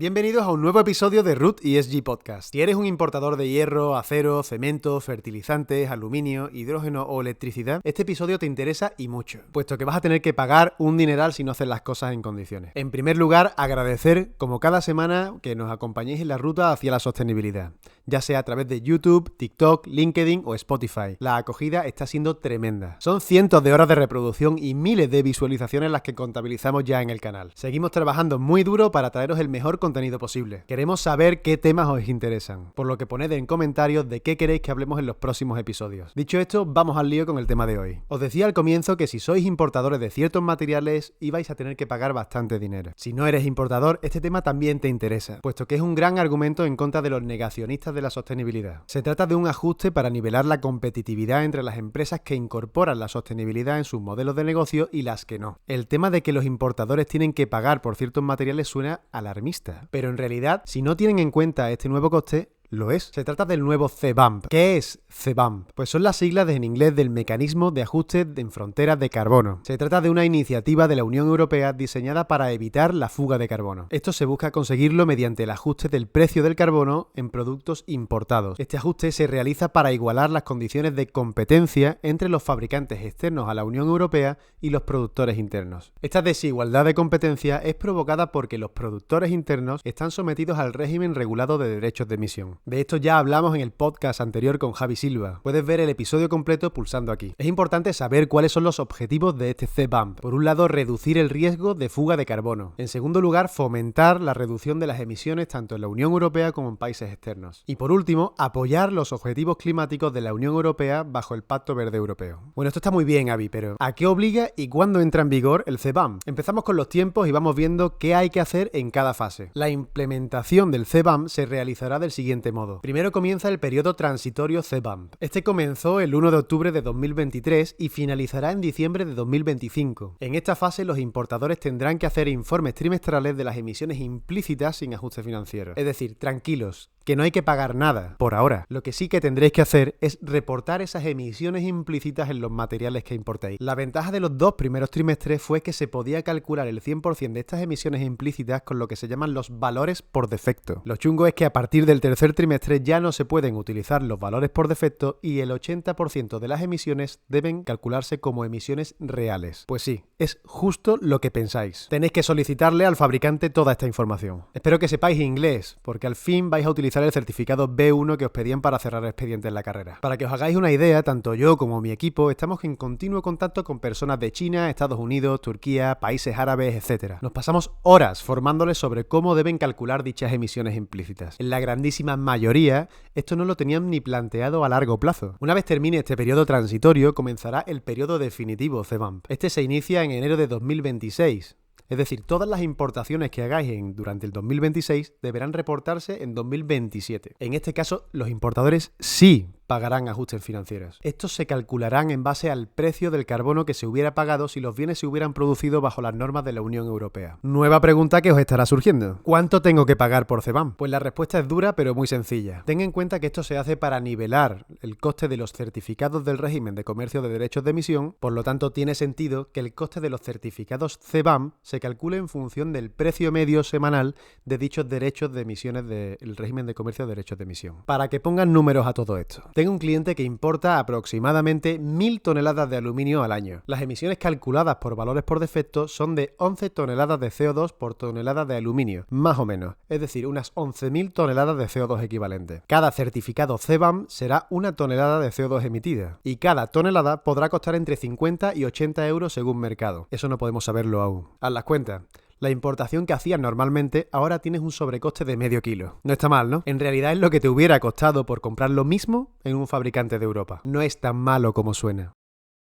Bienvenidos a un nuevo episodio de Root ESG Podcast. Si eres un importador de hierro, acero, cemento, fertilizantes, aluminio, hidrógeno o electricidad, este episodio te interesa y mucho, puesto que vas a tener que pagar un dineral si no haces las cosas en condiciones. En primer lugar, agradecer, como cada semana, que nos acompañéis en la ruta hacia la sostenibilidad, ya sea a través de YouTube, TikTok, LinkedIn o Spotify. La acogida está siendo tremenda. Son cientos de horas de reproducción y miles de visualizaciones las que contabilizamos ya en el canal. Seguimos trabajando muy duro para traeros el mejor contenido posible. Queremos saber qué temas os interesan, por lo que poned en comentarios de qué queréis que hablemos en los próximos episodios. Dicho esto, vamos al lío con el tema de hoy. Os decía al comienzo que si sois importadores de ciertos materiales, ibais a tener que pagar bastante dinero. Si no eres importador, este tema también te interesa, puesto que es un gran argumento en contra de los negacionistas de la sostenibilidad. Se trata de un ajuste para nivelar la competitividad entre las empresas que incorporan la sostenibilidad en sus modelos de negocio y las que no. El tema de que los importadores tienen que pagar por ciertos materiales suena alarmista, pero en realidad, si no tienen en cuenta este nuevo coste, lo es. Se trata del nuevo CBAM. ¿Qué es CBAM? Pues son las siglas en inglés del Mecanismo de Ajuste en Fronteras de Carbono. Se trata de una iniciativa de la Unión Europea diseñada para evitar la fuga de carbono. Esto se busca conseguirlo mediante el ajuste del precio del carbono en productos importados. Este ajuste se realiza para igualar las condiciones de competencia entre los fabricantes externos a la Unión Europea y los productores internos. Esta desigualdad de competencia es provocada porque los productores internos están sometidos al régimen regulado de derechos de emisión. De esto ya hablamos en el podcast anterior con Javi Silva. Puedes ver el episodio completo pulsando aquí. Es importante saber cuáles son los objetivos de este CBAM. Por un lado, reducir el riesgo de fuga de carbono. En segundo lugar, fomentar la reducción de las emisiones tanto en la Unión Europea como en países externos. Y por último, apoyar los objetivos climáticos de la Unión Europea bajo el Pacto Verde Europeo. Bueno, esto está muy bien, Avi, pero ¿a qué obliga y cuándo entra en vigor el CBAM? Empezamos con los tiempos y vamos viendo qué hay que hacer en cada fase. La implementación del CBAM se realizará del siguiente modo. Primero comienza el periodo transitorio CBAM. Este comenzó el 1 de octubre de 2023 y finalizará en diciembre de 2025. En esta fase los importadores tendrán que hacer informes trimestrales de las emisiones implícitas sin ajuste financiero. Es decir, tranquilos, que no hay que pagar nada, por ahora. Lo que sí que tendréis que hacer es reportar esas emisiones implícitas en los materiales que importéis. La ventaja de los dos primeros trimestres fue que se podía calcular el 100% de estas emisiones implícitas con lo que se llaman los valores por defecto. Lo chungo es que a partir del tercer trimestre ya no se pueden utilizar los valores por defecto y el 80% de las emisiones deben calcularse como emisiones reales. Pues sí, es justo lo que pensáis. Tenéis que solicitarle al fabricante toda esta información. Espero que sepáis inglés, porque al fin vais a utilizar el certificado B1 que os pedían para cerrar expedientes en la carrera. Para que os hagáis una idea, tanto yo como mi equipo estamos en continuo contacto con personas de China, Estados Unidos, Turquía, países árabes, etc. Nos pasamos horas formándoles sobre cómo deben calcular dichas emisiones implícitas. En la grandísima mayoría, esto no lo tenían ni planteado a largo plazo. Una vez termine este periodo transitorio, comenzará el periodo definitivo CBAM. Este se inicia en enero de 2026. Es decir, todas las importaciones que hagáis durante el 2026 deberán reportarse en 2027. En este caso, los importadores sí pagarán ajustes financieros. Estos se calcularán en base al precio del carbono que se hubiera pagado si los bienes se hubieran producido bajo las normas de la Unión Europea. Nueva pregunta que os estará surgiendo. ¿Cuánto tengo que pagar por CBAM? Pues la respuesta es dura pero muy sencilla. Ten en cuenta que esto se hace para nivelar el coste de los certificados del régimen de comercio de derechos de emisión, por lo tanto tiene sentido que el coste de los certificados CBAM se calcule en función del precio medio semanal de dichos derechos de emisiones del régimen de comercio de derechos de emisión. Para que pongan números a todo esto. Tengo un cliente que importa aproximadamente 1.000 toneladas de aluminio al año. Las emisiones calculadas por valores por defecto son de 11 toneladas de CO2 por tonelada de aluminio, más o menos, es decir, unas 11.000 toneladas de CO2 equivalentes. Cada certificado CBAM será una tonelada de CO2 emitida, y cada tonelada podrá costar entre 50 y 80 euros según mercado. Eso no podemos saberlo aún. Haz las cuentas. La importación que hacías normalmente, ahora tienes un sobrecoste de medio kilo. No está mal, ¿no? En realidad es lo que te hubiera costado por comprar lo mismo en un fabricante de Europa. No es tan malo como suena.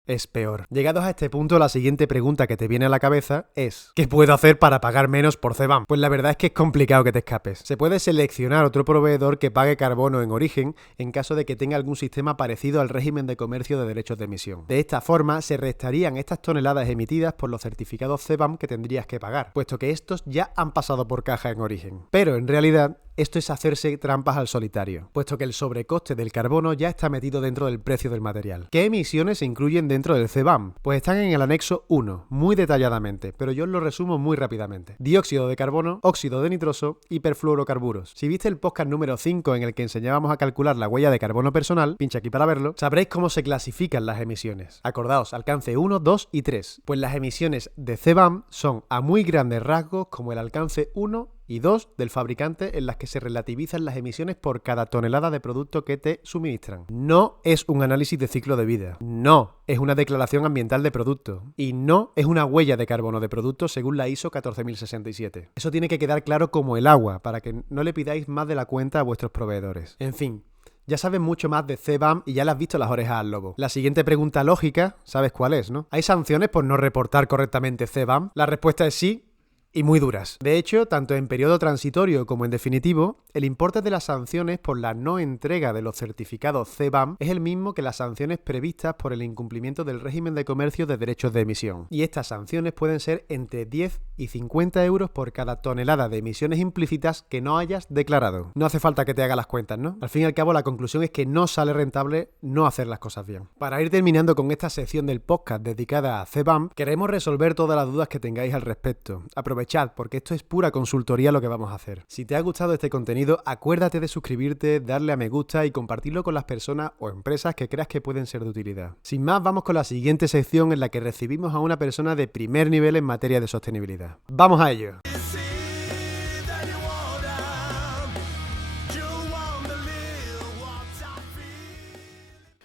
Es peor. Llegados a este punto, la siguiente pregunta que te viene a la cabeza es ¿qué puedo hacer para pagar menos por CBAM? Pues la verdad es que es complicado que te escapes. Se puede seleccionar otro proveedor que pague carbono en origen en caso de que tenga algún sistema parecido al régimen de comercio de derechos de emisión. De esta forma, se restarían estas toneladas emitidas por los certificados CBAM que tendrías que pagar, puesto que estos ya han pasado por caja en origen. Pero en realidad, esto es hacerse trampas al solitario, puesto que el sobrecoste del carbono ya está metido dentro del precio del material. ¿Qué emisiones se incluyen dentro del CBAM? Pues están en el anexo 1, muy detalladamente, pero yo os lo resumo muy rápidamente. Dióxido de carbono, óxido de nitroso y perfluorocarburos. Si viste el podcast número 5 en el que enseñábamos a calcular la huella de carbono personal, pincha aquí para verlo, sabréis cómo se clasifican las emisiones. Acordaos, alcance 1, 2 y 3. Pues las emisiones de CBAM son a muy grandes rasgos como el alcance 1 y 2 del fabricante, en las que se relativizan las emisiones por cada tonelada de producto que te suministran. No es un análisis de ciclo de vida. No es una declaración ambiental de producto. Y no es una huella de carbono de producto según la ISO 14067. Eso tiene que quedar claro como el agua, para que no le pidáis más de la cuenta a vuestros proveedores. En fin. Ya sabes mucho más de CBAM y ya le has visto las orejas al lobo. La siguiente pregunta lógica, sabes cuál es, ¿no? ¿Hay sanciones por no reportar correctamente CBAM? La respuesta es sí. Y muy duras. De hecho, tanto en periodo transitorio como en definitivo, el importe de las sanciones por la no entrega de los certificados CBAM es el mismo que las sanciones previstas por el incumplimiento del régimen de comercio de derechos de emisión. Y estas sanciones pueden ser entre 10 y 50 euros por cada tonelada de emisiones implícitas que no hayas declarado. No hace falta que te haga las cuentas, ¿no? Al fin y al cabo, la conclusión es que no sale rentable no hacer las cosas bien. Para ir terminando con esta sección del podcast dedicada a CBAM, queremos resolver todas las dudas que tengáis al respecto. Aprovechad, porque esto es pura consultoría lo que vamos a hacer. Si te ha gustado este contenido, acuérdate de suscribirte, darle a me gusta y compartirlo con las personas o empresas que creas que pueden ser de utilidad. Sin más, vamos con la siguiente sección en la que recibimos a una persona de primer nivel en materia de sostenibilidad. ¡Vamos a ello!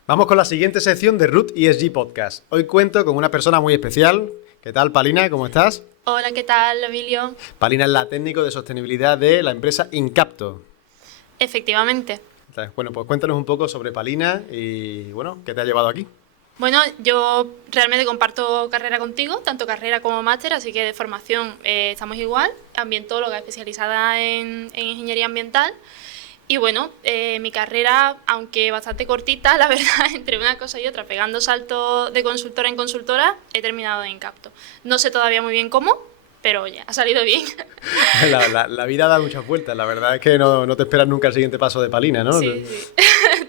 Vamos con la siguiente sección de Root ESG Podcast. Hoy cuento con una persona muy especial. ¿Qué tal, Palina? ¿Cómo estás? Hola, ¿qué tal, Emilio? Palina es la técnico de sostenibilidad de la empresa Incapto. Efectivamente. Bueno, pues cuéntanos un poco sobre Palina y, bueno, ¿qué te ha llevado aquí? Bueno, yo realmente comparto carrera contigo, tanto carrera como máster, así que de formación estamos igual, ambientóloga especializada en ingeniería ambiental. Y bueno, mi carrera, aunque bastante cortita, la verdad, entre una cosa y otra, pegando saltos de consultora en consultora, he terminado en Incapto. No sé todavía muy bien cómo, pero oye, ha salido bien. La vida da muchas vueltas, la verdad es que no te esperas nunca el siguiente paso de Palina, ¿no? Sí,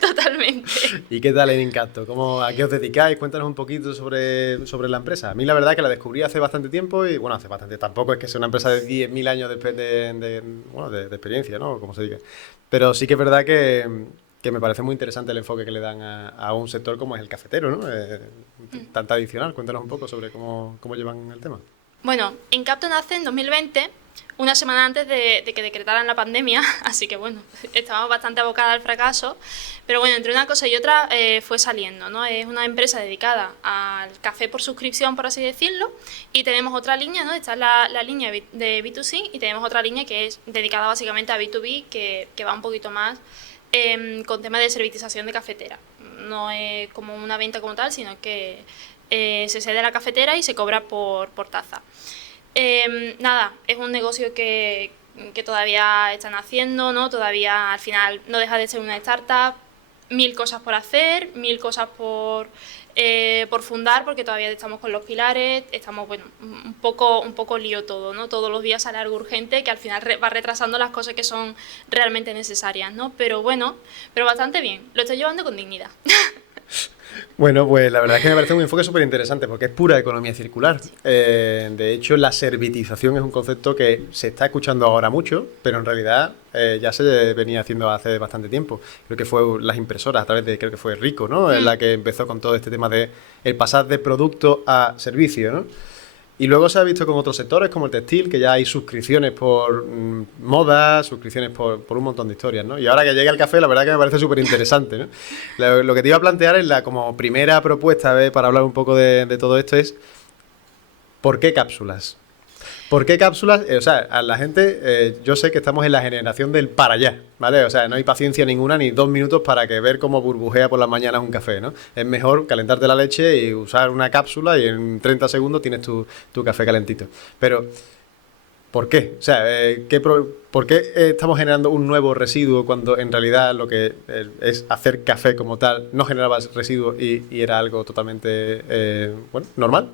totalmente. ¿Y qué tal en Incapto? ¿A qué os dedicáis? Cuéntanos un poquito sobre la empresa. A mí la verdad es que la descubrí hace bastante tiempo y, bueno, hace bastante, tampoco es que sea una empresa de 10.000 años de experiencia, ¿no? Como se diga. Pero sí que es verdad que me parece muy interesante el enfoque que le dan a un sector como es el cafetero, ¿no? Tan tradicional. Cuéntanos un poco sobre cómo llevan el tema. Bueno, Incapto nace en 2020, una semana antes de que decretaran la pandemia, así que bueno, estábamos bastante abocadas al fracaso, pero bueno, entre una cosa y otra fue saliendo, ¿no? Es una empresa dedicada al café por suscripción, por así decirlo, y tenemos otra línea, ¿no? Esta es la línea de B2C, y tenemos otra línea que es dedicada básicamente a B2B, que va un poquito más con tema de servitización de cafetera. No es como una venta como tal, sino que se cede a la cafetera y se cobra por taza. Nada, es un negocio que todavía están haciendo, ¿no? Todavía al final no deja de ser una startup, 1000 cosas por hacer, 1000 cosas por fundar, porque todavía estamos con los pilares, estamos, bueno, un poco lío todo, ¿no? Todos los días sale algo urgente que al final va retrasando las cosas que son realmente necesarias, ¿no? Pero bueno, bastante bien, lo estoy llevando con dignidad. Bueno, pues la verdad es que me parece un enfoque súper interesante porque es pura economía circular. De hecho, la servitización es un concepto que se está escuchando ahora mucho, pero en realidad ya se venía haciendo hace bastante tiempo. Creo que fue las impresoras a través de, creo que fue Rico, ¿no? La que empezó con todo este tema de el pasar de producto a servicio, ¿no? Y luego se ha visto con otros sectores como el textil, que ya hay suscripciones por moda, suscripciones por un montón de historias, ¿no? Y ahora que llega el café, la verdad que me parece súper interesante, ¿no? Lo que te iba a plantear es como primera propuesta, para hablar un poco de todo esto es ¿por qué cápsulas? ¿Por qué cápsulas? O sea, a la gente, yo sé que estamos en la generación del para allá, ¿vale? O sea, no hay paciencia ninguna ni 2 minutos para que ver cómo burbujea por las mañanas un café, ¿no? Es mejor calentarte la leche y usar una cápsula y en 30 segundos tienes tu café calentito. Pero, ¿por qué? O sea, ¿por qué estamos generando un nuevo residuo cuando en realidad lo que es hacer café como tal no generaba residuos y era algo totalmente, normal?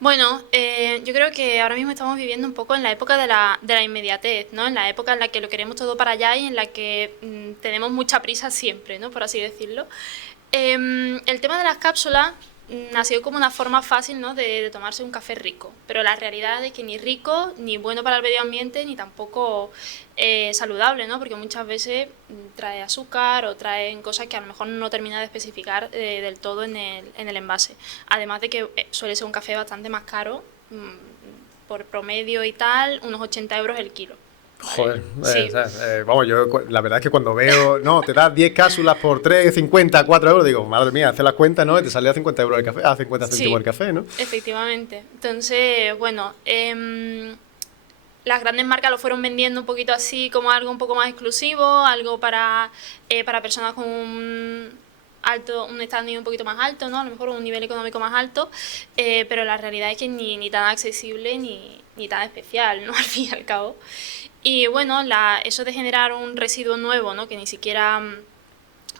Bueno, yo creo que ahora mismo estamos viviendo un poco en la época de la inmediatez, ¿no? En la época en la que lo queremos todo para allá y en la que tenemos mucha prisa siempre, ¿no? Por así decirlo. El tema de las cápsulas ha sido como una forma fácil, ¿no? de tomarse un café rico, pero la realidad es que ni rico, ni bueno para el medio ambiente, ni tampoco saludable, ¿no? Porque muchas veces trae azúcar o traen cosas que a lo mejor no termina de especificar del todo en el envase. Además de que suele ser un café bastante más caro, por promedio y tal, unos 80 euros el kilo. Joder, Sí. vamos, yo la verdad es que cuando veo, no, te das 10 cápsulas por 3, 50, 4 euros, digo, madre mía, hace las cuentas, ¿no? Y te sale a 50 euros el café, a 50 céntimos el café, ¿no? Efectivamente. Entonces, bueno, las grandes marcas lo fueron vendiendo un poquito así como algo un poco más exclusivo, algo para personas con un standing un poquito más alto, ¿no? A lo mejor un nivel económico más alto, pero la realidad es que ni tan accesible ni tan especial, ¿no? Al fin y al cabo. Y bueno, eso de generar un residuo nuevo, ¿no? Que ni siquiera,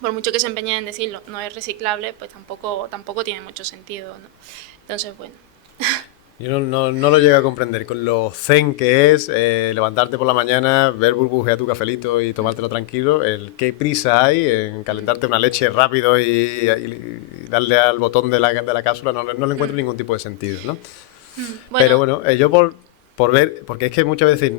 por mucho que se empeñen en decirlo, no es reciclable, pues tampoco tiene mucho sentido, ¿no? Entonces, bueno. Yo no lo llego a comprender con lo zen que es levantarte por la mañana, ver burbujear tu cafelito y tomártelo tranquilo, qué prisa hay en calentarte una leche rápido y darle al botón de la cápsula, no le encuentro ningún tipo de sentido, ¿no? Bueno, Pero bueno, yo por ver, porque es que muchas veces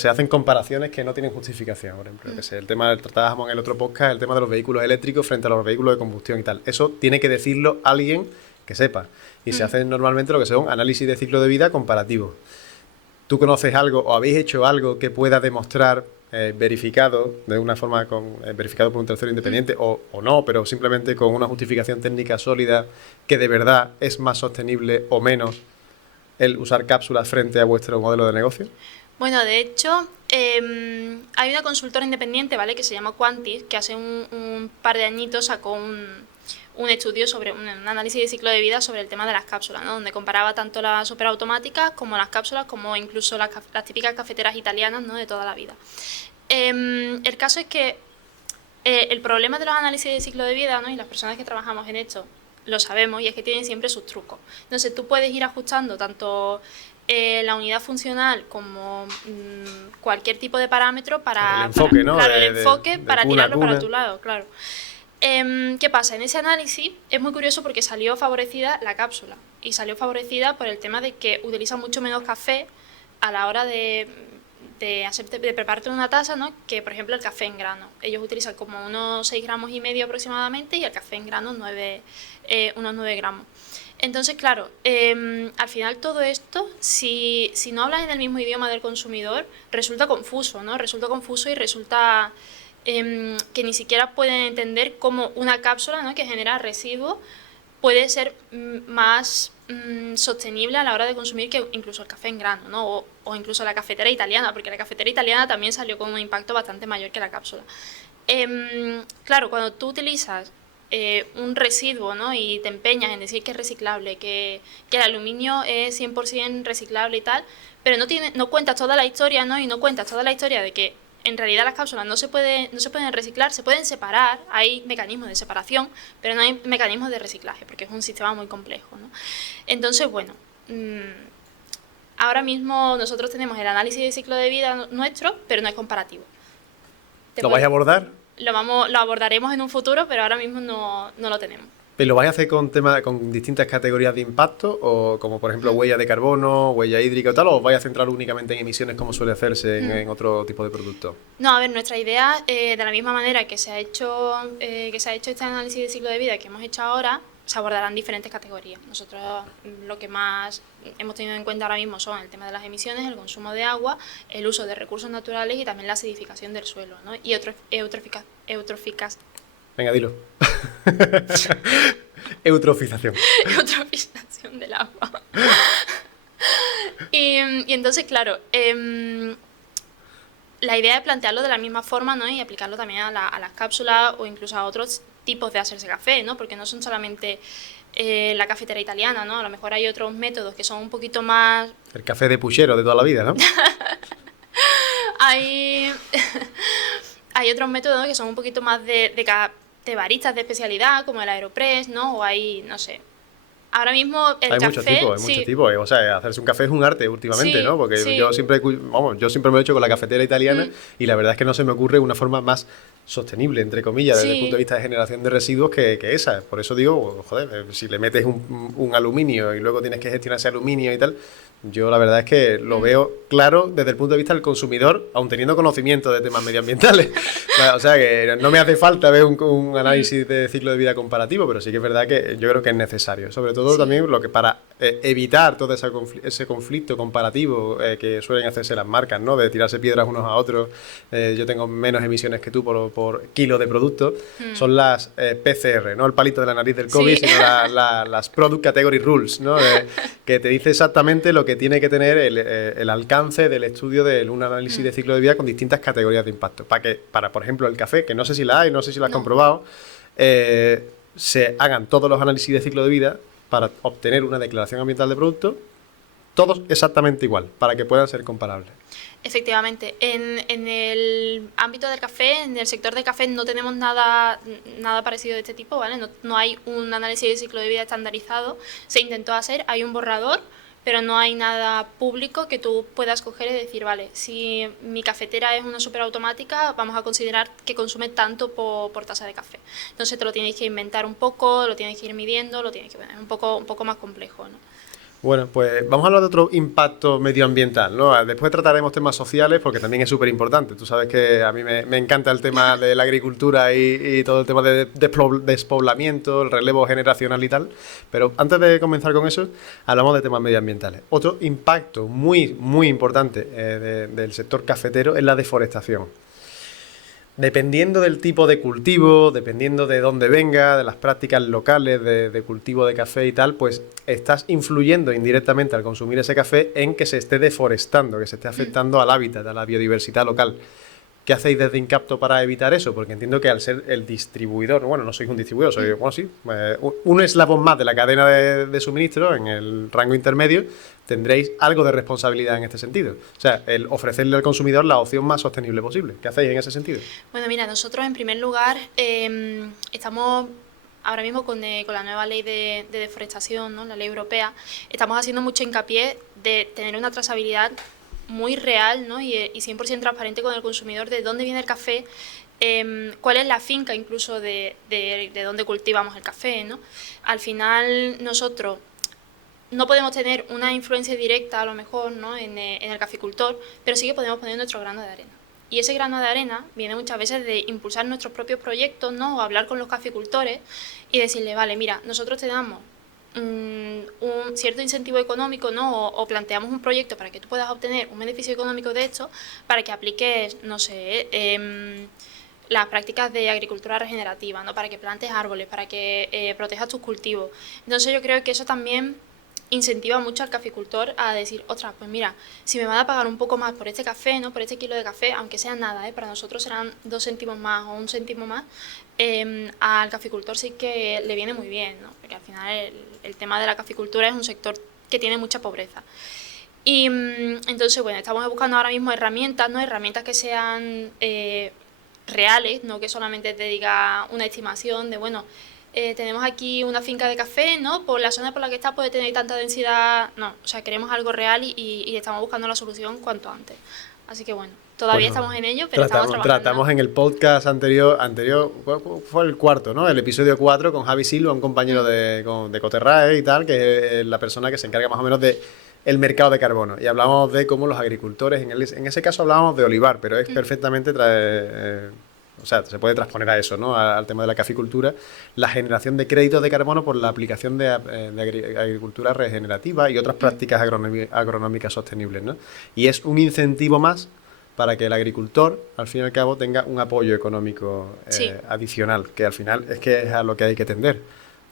se hacen comparaciones que no tienen justificación, por ejemplo, que sé, el tema, tratábamos en el otro podcast, el tema de los vehículos eléctricos frente a los vehículos de combustión y tal. Eso tiene que decirlo alguien que sepa. Y se hacen normalmente lo que son análisis de ciclo de vida comparativos. ¿Tú conoces algo o habéis hecho algo que pueda demostrar verificado de una forma verificado por un tercero independiente o no, pero simplemente con una justificación técnica sólida que de verdad es más sostenible o menos el usar cápsulas frente a vuestro modelo de negocio? bueno, de hecho, hay una consultora independiente, ¿vale? Que se llama Quantis, que hace un par de añitos sacó un estudio sobre un análisis de ciclo de vida sobre el tema de las cápsulas, ¿no? Donde comparaba tanto las superautomáticas como las cápsulas, como incluso las típicas cafeteras italianas, ¿no? De toda la vida. El caso es que el problema de los análisis de ciclo de vida, ¿no? Y las personas que trabajamos en esto lo sabemos, y es que tienen siempre sus trucos. Entonces tú puedes ir ajustando tanto la unidad funcional como cualquier tipo de parámetro El enfoque, ¿no? Claro, el enfoque para cuna a tirarlo para cuna. tu lado, claro. ¿Qué pasa? En ese análisis es muy curioso porque salió favorecida la cápsula, y salió favorecida por el tema de que utiliza mucho menos café a la hora de prepararte una taza, ¿no? Que por ejemplo el café en grano. Ellos utilizan como unos 6,5 gramos aproximadamente, y el café en grano unos 9 gramos. Entonces, claro, al final todo esto, si no hablas en el mismo idioma del consumidor, resulta confuso, ¿no? Resulta confuso y resulta que ni siquiera pueden entender cómo una cápsula, ¿no? Que genera residuos puede ser más sostenible a la hora de consumir que incluso el café en grano, ¿no? O incluso la cafetera italiana, porque la cafetera italiana también salió con un impacto bastante mayor que la cápsula. Claro, cuando tú utilizas un residuo, ¿no? Y te empeñas en decir que es reciclable, que el aluminio es 100% reciclable y tal, pero no cuentas toda la historia, ¿no? Y no cuentas toda la historia de que en realidad las cápsulas no se pueden reciclar, se pueden separar, hay mecanismos de separación, pero no hay mecanismos de reciclaje, porque es un sistema muy complejo, ¿no? Entonces, bueno, ahora mismo nosotros tenemos el análisis de ciclo de vida nuestro, pero no es comparativo. ¿Lo vais a abordar? Lo abordaremos en un futuro, pero ahora mismo no lo tenemos. ¿Y lo vais a hacer con distintas categorías de impacto? ¿O como por ejemplo huella de carbono, huella hídrica o tal? ¿O os vais a centrar únicamente en emisiones como suele hacerse en otro tipo de productos? No, a ver, nuestra idea, de la misma manera que se ha hecho este análisis de ciclo de vida que hemos hecho ahora, se abordarán diferentes categorías. Nosotros lo que más hemos tenido en cuenta ahora mismo son el tema de las emisiones, el consumo de agua, el uso de recursos naturales y también la acidificación del suelo, ¿no? Y Venga, dilo. Eutrofización. eutrofización del agua. y entonces, claro, la idea es plantearlo de la misma forma, ¿no? Y aplicarlo también a las cápsulas o incluso a otros tipos de hacerse café, ¿no? Porque no son solamente la cafetera italiana, ¿no? A lo mejor hay otros métodos que son un poquito más... El café de puchero de toda la vida, ¿no? hay otros métodos, ¿no? Que son un poquito más de baristas de especialidad, como el Aeropress, ¿no? O hay, no sé, Ahora mismo el Hay café... muchos tipos, hay sí. muchos tipos. O sea, hacerse un café es un arte últimamente, Sí, ¿no? Porque sí. yo siempre me lo he hecho con la cafetera italiana y la verdad es que no se me ocurre una forma más sostenible, entre comillas, desde el punto de Sí. vista de generación de residuos que esa. Por eso digo, joder, si le metes un aluminio y luego tienes que gestionar ese aluminio y tal, yo la verdad es que lo veo claro desde el punto de vista del consumidor, aun teniendo conocimiento de temas medioambientales. O sea, que no me hace falta ver un análisis de ciclo de vida comparativo, pero sí que es verdad que yo creo que es necesario. Sobre todo Sí. también lo que para evitar todo ese conflicto comparativo que suelen hacerse las marcas, ¿no? De tirarse piedras unos a otros. Yo tengo menos emisiones que tú por kilo de producto. Son las PCR, no el palito de la nariz del COVID, Sí. sino las Product Category Rules, ¿no? Que te dice exactamente lo que tiene que tener el alcance del estudio de un análisis de ciclo de vida con distintas categorías de impacto. Por ejemplo, el café, que no sé si la hay, no sé si la has No. comprobado, se hagan todos los análisis de ciclo de vida para obtener una declaración ambiental de producto, todos exactamente igual, para que puedan ser comparables. Efectivamente, en el ámbito del café, en el sector del café, no tenemos nada parecido de este tipo, ¿vale? No hay un análisis de ciclo de vida estandarizado. Se intentó hacer, hay un borrador, pero no hay nada público que tú puedas coger y decir, vale, si mi cafetera es una superautomática, vamos a considerar que consume tanto por taza de café. Entonces te lo tienes que inventar un poco, lo tienes que ir midiendo, es un poco más complejo, ¿no? Bueno, pues vamos a hablar de otro impacto medioambiental, ¿no? Después trataremos temas sociales porque también es súper importante. Tú sabes que a mí me encanta el tema de la agricultura y todo el tema de despoblamiento, el relevo generacional y tal. Pero antes de comenzar con eso, hablamos de temas medioambientales. Otro impacto muy, muy importante del sector cafetero es la deforestación. Dependiendo del tipo de cultivo, dependiendo de dónde venga, de las prácticas locales de cultivo de café y tal, pues estás influyendo indirectamente al consumir ese café en que se esté deforestando, que se esté afectando al hábitat, a la biodiversidad local. ¿Qué hacéis desde Incapto para evitar eso? Porque entiendo que al ser el distribuidor, bueno, no sois un distribuidor, soy, bueno, sí, un eslabón más de la cadena de suministro en el rango intermedio, tendréis algo de responsabilidad en este sentido. O sea, el ofrecerle al consumidor la opción más sostenible posible. ¿Qué hacéis en ese sentido? Bueno, mira, nosotros en primer lugar estamos ahora mismo con la nueva ley de deforestación, ¿no? La ley europea, estamos haciendo mucho hincapié de tener una trazabilidad muy real, ¿no? y 100% transparente con el consumidor de dónde viene el café, cuál es la finca incluso de dónde cultivamos el café, ¿no? Al final nosotros no podemos tener una influencia directa a lo mejor, ¿no? en el caficultor, pero sí que podemos poner nuestro grano de arena. Y ese grano de arena viene muchas veces de impulsar nuestros propios proyectos, ¿no? O hablar con los caficultores y decirle, vale, mira, nosotros te damos un cierto incentivo económico, ¿no? O planteamos un proyecto para que tú puedas obtener un beneficio económico de esto, para que apliques, no sé, las prácticas de agricultura regenerativa, ¿no? Para que plantes árboles, para que protejas tus cultivos. Entonces yo creo que eso también incentiva mucho al caficultor a decir, ostras, pues mira, si me van a pagar un poco más por este café, ¿no? Por este kilo de café, aunque sea nada, para nosotros serán 2 céntimos más o 1 céntimo más, al caficultor sí que le viene muy bien, ¿no? Porque al final el tema de la caficultura es un sector que tiene mucha pobreza. Y entonces, bueno, estamos buscando ahora mismo herramientas, ¿no? Herramientas que sean reales, no que solamente te diga una estimación de, bueno, tenemos aquí una finca de café, ¿no? Por la zona por la que está puede tener tanta densidad. No, o sea, queremos algo real y estamos buscando la solución cuanto antes. Así que bueno, todavía estamos en ello, pero estamos trabajando. Tratamos en el podcast anterior, fue el cuarto, ¿no? El episodio 4 con Javi Silva, un compañero de Coterrae y tal, que es la persona que se encarga más o menos de el mercado de carbono. Y hablamos de cómo los agricultores, en ese caso hablábamos de olivar, pero es perfectamente o sea, se puede transponer a eso, ¿no? Al tema de la caficultura, la generación de créditos de carbono por la aplicación de agricultura regenerativa y otras prácticas agronómicas sostenibles, ¿no? Y es un incentivo más para que el agricultor, al fin y al cabo, tenga un apoyo económico adicional, que al final es a lo que hay que tender.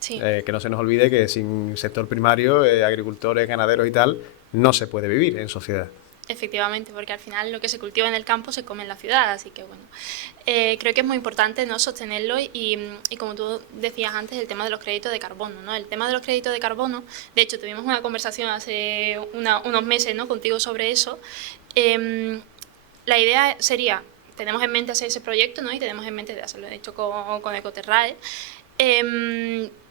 Sí. Que no se nos olvide que sin sector primario, agricultores, ganaderos y tal, no se puede vivir en sociedad. Efectivamente, porque al final lo que se cultiva en el campo se come en la ciudad, así que bueno, creo que es muy importante, ¿no? Sostenerlo y como tú decías antes, el tema de los créditos de carbono, ¿no? El tema de los créditos de carbono, de hecho tuvimos una conversación hace unos meses, ¿no? Contigo sobre eso. La idea sería, tenemos en mente hacer ese proyecto, ¿no? Y tenemos en mente de hacerlo, de hecho con Ecoterrae,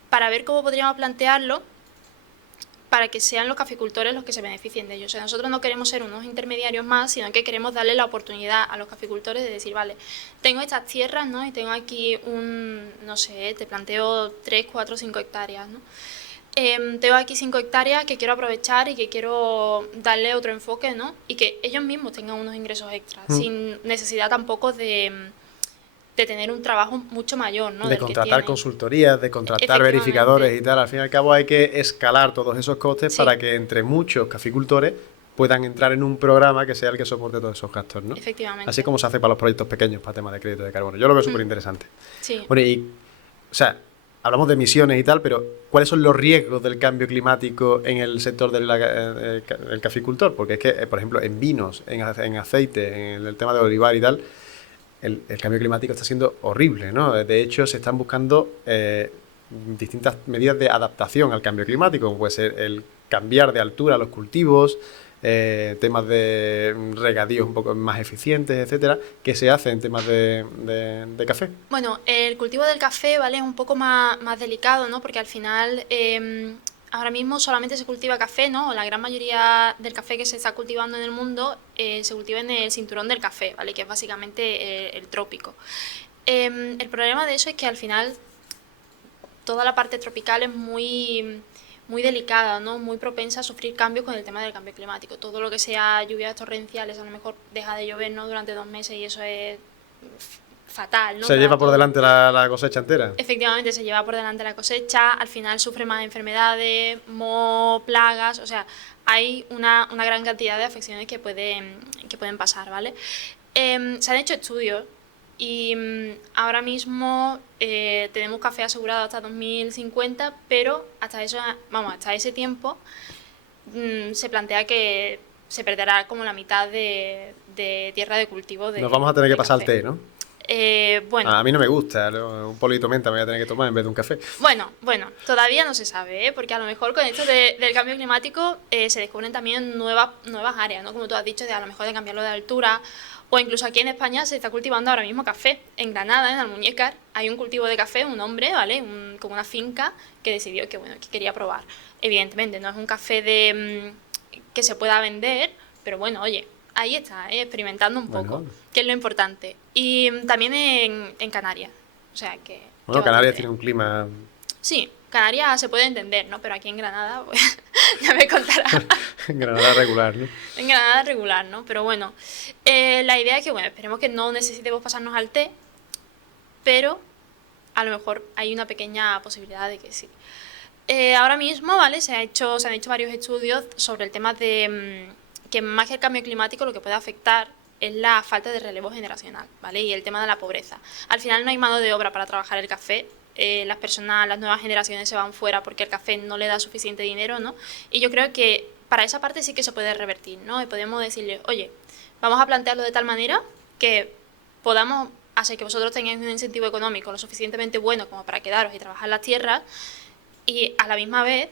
para ver cómo podríamos plantearlo para que sean los caficultores los que se beneficien de ello. O sea, nosotros no queremos ser unos intermediarios más, sino que queremos darle la oportunidad a los caficultores de decir, vale, tengo estas tierras, ¿no? Y tengo aquí no sé, te planteo 3, 4, 5 hectáreas, ¿no? Tengo aquí 5 hectáreas que quiero aprovechar y que quiero darle otro enfoque, ¿no? Y que ellos mismos tengan unos ingresos extras, sin necesidad tampoco de tener un trabajo mucho mayor, ¿no? De contratar consultorías, de contratar verificadores y tal. Al fin y al cabo hay que escalar todos esos costes para que entre muchos caficultores puedan entrar en un programa que sea el que soporte todos esos gastos, ¿no? Efectivamente. Así como se hace para los proyectos pequeños, para temas de crédito de carbono. Yo lo veo súper interesante. Sí. Bueno, o sea, hablamos de emisiones y tal, pero ¿cuáles son los riesgos del cambio climático en el sector del caficultor? Porque es que, por ejemplo, en vinos, en aceite, en el tema de olivar y tal, el cambio climático está siendo horrible, ¿no? De hecho, se están buscando distintas medidas de adaptación al cambio climático, como puede ser el cambiar de altura los cultivos, temas de regadíos un poco más eficientes, etcétera, que se hace en temas de café. Bueno, el cultivo del café, ¿vale? Es un poco más delicado, ¿no? Porque al final ahora mismo solamente se cultiva café, ¿no? La gran mayoría del café que se está cultivando en el mundo se cultiva en el cinturón del café, ¿vale? Que es básicamente el trópico. El problema de eso es que al final toda la parte tropical es muy delicada, ¿no? Muy propensa a sufrir cambios con el tema del cambio climático. Todo lo que sea lluvias torrenciales, a lo mejor deja de llover, ¿no? Durante 2 meses y eso es fatal, ¿no? Se lleva por delante la cosecha entera. Efectivamente, se lleva por delante la cosecha, al final sufre más enfermedades, moho, plagas, o sea, hay una gran cantidad de afecciones que pueden pasar, ¿vale? Se han hecho estudios y ahora mismo tenemos café asegurado hasta 2050, pero hasta ese tiempo se plantea que se perderá como la mitad de tierra de cultivo de Nos vamos a tener que pasar café. al té, ¿no? Bueno. A mí no me gusta, un polito de menta me voy a tener que tomar en vez de un café. Bueno, todavía no se sabe, ¿eh? Porque a lo mejor con esto del cambio climático se descubren también nuevas áreas, ¿no? Como tú has dicho, de a lo mejor de cambiarlo de altura, o incluso aquí en España se está cultivando ahora mismo café. En Granada, en Almuñécar, hay un cultivo de café, un hombre, ¿vale? Con una finca que decidió que quería probar. Evidentemente, no es un café que se pueda vender, pero bueno, oye, ahí está, experimentando un poco, que es lo importante. Y también en Canarias. O sea que... Bueno, Canarias tiene un clima... Sí, Canarias se puede entender, ¿no? Pero aquí en Granada, pues, ya me contarás. En Granada regular, ¿no? En Granada regular, ¿no? Pero bueno, la idea es que, bueno, esperemos que no necesitemos pasarnos al té, pero a lo mejor hay una pequeña posibilidad de que sí. Ahora mismo, ¿vale? Se han hecho varios estudios sobre el tema de... que más que el cambio climático lo que puede afectar es la falta de relevo generacional, ¿vale? Y el tema de la pobreza. Al final no hay mano de obra para trabajar el café. Las nuevas generaciones se van fuera porque el café no le da suficiente dinero, ¿no? Y yo creo que para esa parte sí que se puede revertir, ¿no? Y podemos decirle, oye, vamos a plantearlo de tal manera que podamos hacer que vosotros tengáis un incentivo económico lo suficientemente bueno como para quedaros y trabajar las tierras y a la misma vez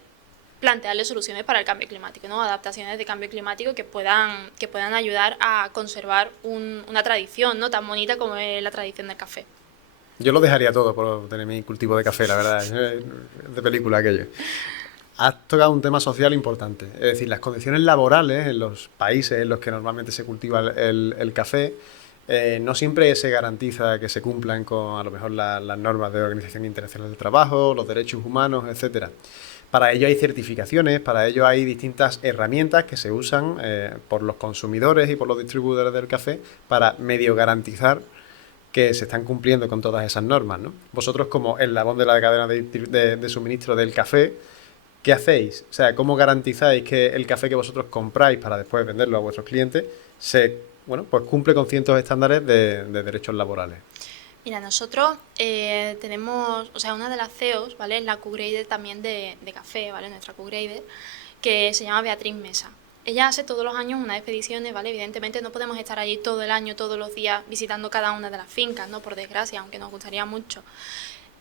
plantearle soluciones para el cambio climático, ¿no? Adaptaciones de cambio climático que puedan ayudar a conservar una tradición, ¿no? Tan bonita como es la tradición del café. Yo lo dejaría todo por tener mi cultivo de café, la verdad. Es de película aquello. Has tocado un tema social importante. Es decir, las condiciones laborales en los países en los que normalmente se cultiva el café no siempre se garantiza que se cumplan con a lo mejor las normas de Organización Internacional del Trabajo, los derechos humanos, etcétera. Para ello hay certificaciones, para ello hay distintas herramientas que se usan por los consumidores y por los distribuidores del café para medio garantizar que se están cumpliendo con todas esas normas, ¿no? Vosotros, como eslabón de la cadena de suministro del café, ¿qué hacéis? O sea, ¿cómo garantizáis que el café que vosotros compráis para después venderlo a vuestros clientes pues cumple con ciertos estándares de derechos laborales? Mira, nosotros tenemos, o sea, una de las CEOs, ¿vale? Es la Q-Grader también de café, ¿vale? Nuestra Q-Grader, que se llama Beatriz Mesa. Ella hace todos los años unas expediciones, ¿vale? Evidentemente no podemos estar allí todo el año, todos los días, visitando cada una de las fincas, ¿no? Por desgracia, aunque nos gustaría mucho.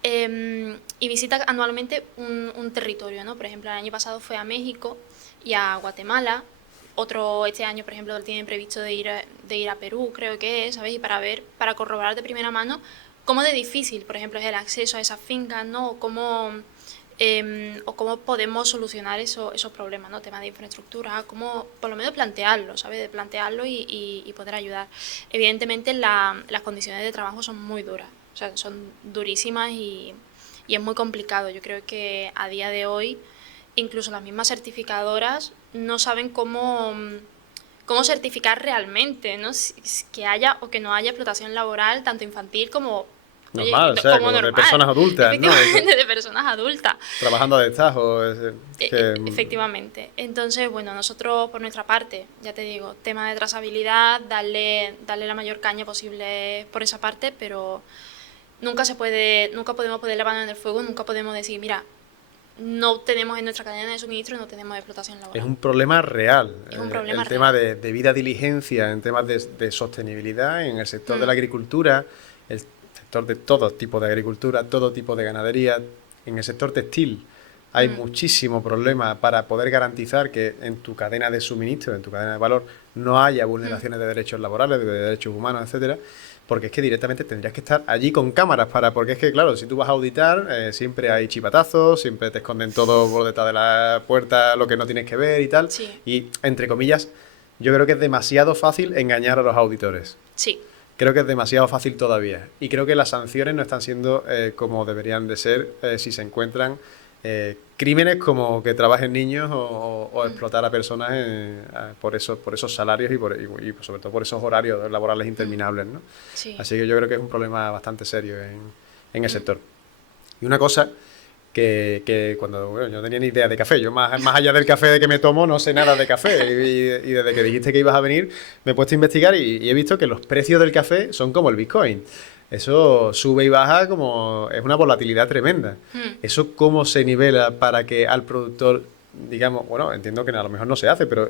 Y visita anualmente un territorio, ¿no? Por ejemplo, el año pasado fue a México y a Guatemala. Este año, por ejemplo, tienen previsto de ir a Perú, creo que es, ¿sabes? Y para corroborar de primera mano cómo de difícil, por ejemplo, es el acceso a esas fincas, ¿no? O cómo o cómo podemos solucionar esos problemas, ¿no? Temas de infraestructura, cómo por lo menos plantearlo, ¿sabes? De plantearlo y poder ayudar. Evidentemente las condiciones de trabajo son muy duras, o sea, son durísimas y es muy complicado. Yo creo que a día de hoy incluso las mismas certificadoras no saben cómo certificar realmente, ¿no? Que haya o que no haya explotación laboral, tanto infantil como normal, o sea, como normal, de personas adultas, ¿no? Efectivamente, de personas adultas. Trabajando a destajo. Efectivamente. Entonces, bueno, nosotros por nuestra parte, ya te digo, tema de trazabilidad, darle la mayor caña posible por esa parte, pero nunca podemos poner la mano en el fuego, nunca podemos decir, mira, no tenemos en nuestra cadena de suministro, no tenemos explotación laboral. Es un problema real. Es un problema el real. tema de debida diligencia en temas de sostenibilidad en el sector de la agricultura, el sector de todo tipo de agricultura, todo tipo de ganadería, en el sector textil. Hay muchísimo problema para poder garantizar que en tu cadena de suministro, en tu cadena de valor, no haya vulneraciones de derechos laborales, de derechos humanos, etcétera, porque es que directamente tendrías que estar allí con cámaras porque es que, claro, si tú vas a auditar, siempre hay chivatazos, siempre te esconden todo por detrás de la puerta, lo que no tienes que ver y tal. Sí. Y, entre comillas, yo creo que es demasiado fácil engañar a los auditores. Sí. Creo que es demasiado fácil todavía. Y creo que las sanciones no están siendo como deberían de ser si se encuentran crímenes como que trabajen niños o explotar a personas por esos salarios y sobre todo por esos horarios laborales interminables, ¿no? Sí. Así que yo creo que es un problema bastante serio en el sector. Y una cosa que cuando yo no tenía ni idea de café, yo más allá del café que me tomo no sé nada de café y desde que dijiste que ibas a venir me he puesto a investigar y he visto que los precios del café son como el Bitcoin. Eso sube y baja como es una volatilidad tremenda. ¿Eso cómo se nivela para que al productor, digamos, bueno, entiendo que a lo mejor no se hace, pero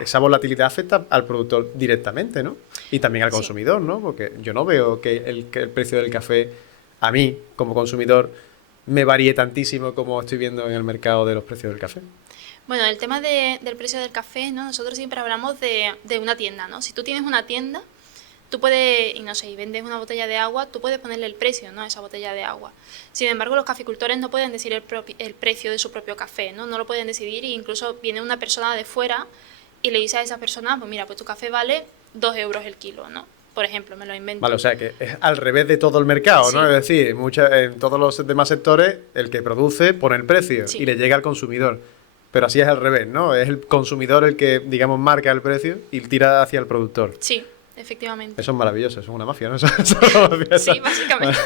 esa volatilidad afecta al productor directamente, ¿no? Y también al consumidor, ¿no? Porque yo no veo que el precio del café a mí, como consumidor, me varíe tantísimo como estoy viendo en el mercado de los precios del café. Bueno, el tema del precio del café, ¿no? Nosotros siempre hablamos de una tienda, ¿no? Si tú tienes una tienda, tú puedes, y no sé, y vendes una botella de agua, tú puedes ponerle el precio, ¿no?, a esa botella de agua. Sin embargo, los caficultores no pueden decir el precio de su propio café, ¿no? No lo pueden decidir, e incluso viene una persona de fuera y le dice a esa persona, pues mira, pues tu café vale 2 euros el kilo, ¿no? Por ejemplo, me lo invento. Vale, o sea que es al revés de todo el mercado, ¿no? Sí. Es decir, en todos los demás sectores, el que produce pone el precio y le llega al consumidor. Pero así es al revés, ¿no? Es el consumidor el que, digamos, marca el precio y tira hacia el productor. Sí, efectivamente. Eso es maravilloso, eso es una mafia, ¿no? Sí, básicamente.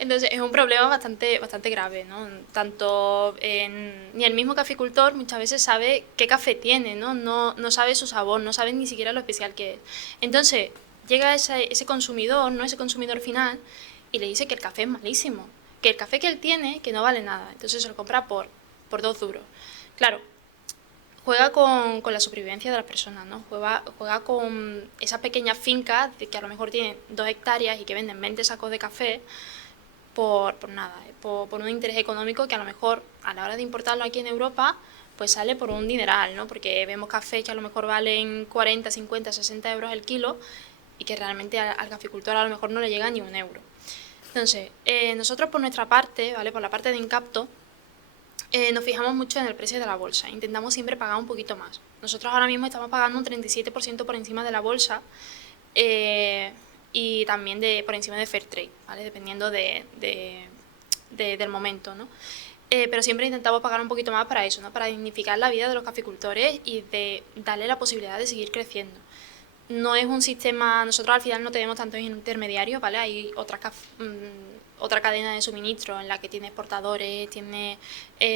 Entonces, es un problema bastante grave, ¿no? Tanto ni el mismo caficultor muchas veces sabe qué café tiene, ¿no? No sabe su sabor, no sabe ni siquiera lo especial que es. Entonces, llega ese consumidor, ¿no? Ese consumidor final, y le dice que el café es malísimo, que el café que él tiene, que no vale nada. Entonces se lo compra por 2 duros. Claro, juega con la supervivencia de las personas, ¿no? Juega con esas pequeñas fincas que a lo mejor tienen 2 hectáreas y que venden 20 sacos de café por nada, por un interés económico que a lo mejor a la hora de importarlo aquí en Europa pues sale por un dineral, ¿no? Porque vemos cafés que a lo mejor valen 40, 50, 60 euros el kilo y que realmente al caficultor a lo mejor no le llega ni 1 euro. Entonces, nosotros por nuestra parte, ¿vale? Por la parte de Incapto, nos fijamos mucho en el precio de la bolsa. Intentamos siempre pagar un poquito más. Nosotros ahora mismo estamos pagando un 37% por encima de la bolsa y también por encima de Fairtrade, ¿vale? Dependiendo del momento, ¿no? Pero siempre intentamos pagar un poquito más para eso, ¿no? Para dignificar la vida de los caficultores y de darle la posibilidad de seguir creciendo. No es un sistema, nosotros al final no tenemos tantos intermediarios, ¿vale? Hay otra cadena de suministro en la que tiene exportadores, tiene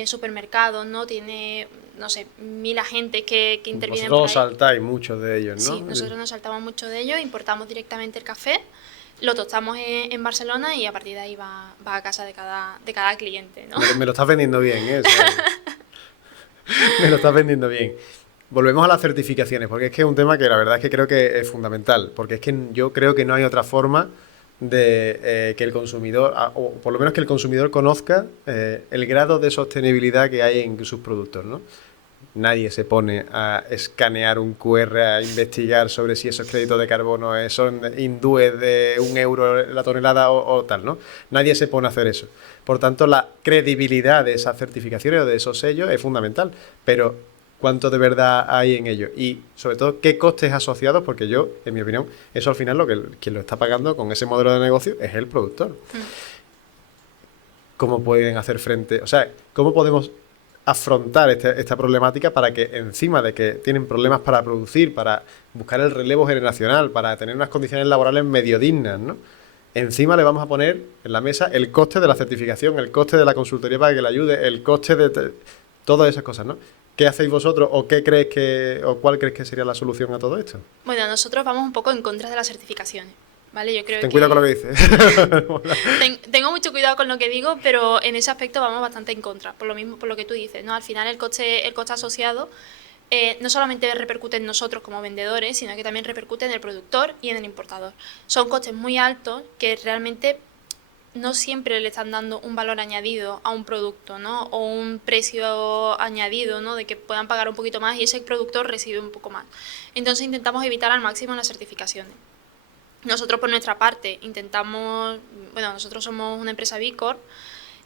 supermercados, ¿no? Tiene, no sé, 1000 agentes que intervienen por ahí. Vosotros saltáis muchos de ellos, ¿no? Sí, nosotros nos saltamos mucho de ellos, importamos directamente el café, lo tostamos en Barcelona y a partir de ahí va a casa de cada cliente, ¿no? Me lo estás vendiendo bien, ¿eh? O sea, me lo estás vendiendo bien. Volvemos a las certificaciones, porque es que es un tema que la verdad es que creo que es fundamental, porque es que yo creo que no hay otra forma de que el consumidor, o por lo menos que el consumidor conozca el grado de sostenibilidad que hay en sus productos, ¿no? nadie se pone a escanear un QR, a investigar sobre si esos créditos de carbono son hindúes de 1 euro la tonelada o tal, ¿no? Nadie se pone a hacer eso. Por tanto, la credibilidad de esas certificaciones o de esos sellos es fundamental. Pero, ¿cuánto de verdad hay en ello? Y, sobre todo, ¿qué costes asociados? Porque yo, en mi opinión, eso al final quien lo está pagando con ese modelo de negocio es el productor. ¿Cómo pueden hacer frente? O sea, ¿cómo podemos afrontar esta problemática para que encima de que tienen problemas para producir, para buscar el relevo generacional, para tener unas condiciones laborales medio dignas, ¿no? Encima le vamos a poner en la mesa el coste de la certificación, el coste de la consultoría para que le ayude, el coste de todas esas cosas, ¿no? ¿Qué hacéis vosotros o cuál crees que sería la solución a todo esto? Bueno, nosotros vamos un poco en contra de las certificaciones, ¿vale? Yo creo Ten cuidado con lo que dices. Tengo mucho cuidado con lo que digo, pero en ese aspecto vamos bastante en contra, por lo mismo, por lo que tú dices, ¿no? Al final el coste asociado no solamente repercute en nosotros como vendedores, sino que también repercute en el productor y en el importador. Son costes muy altos que realmente no siempre le están dando un valor añadido a un producto, ¿no? O un precio añadido, ¿no? De que puedan pagar un poquito más y ese productor recibe un poco más. Entonces intentamos evitar al máximo las certificaciones. Nosotros por nuestra parte intentamos, bueno, nosotros somos una empresa B Corp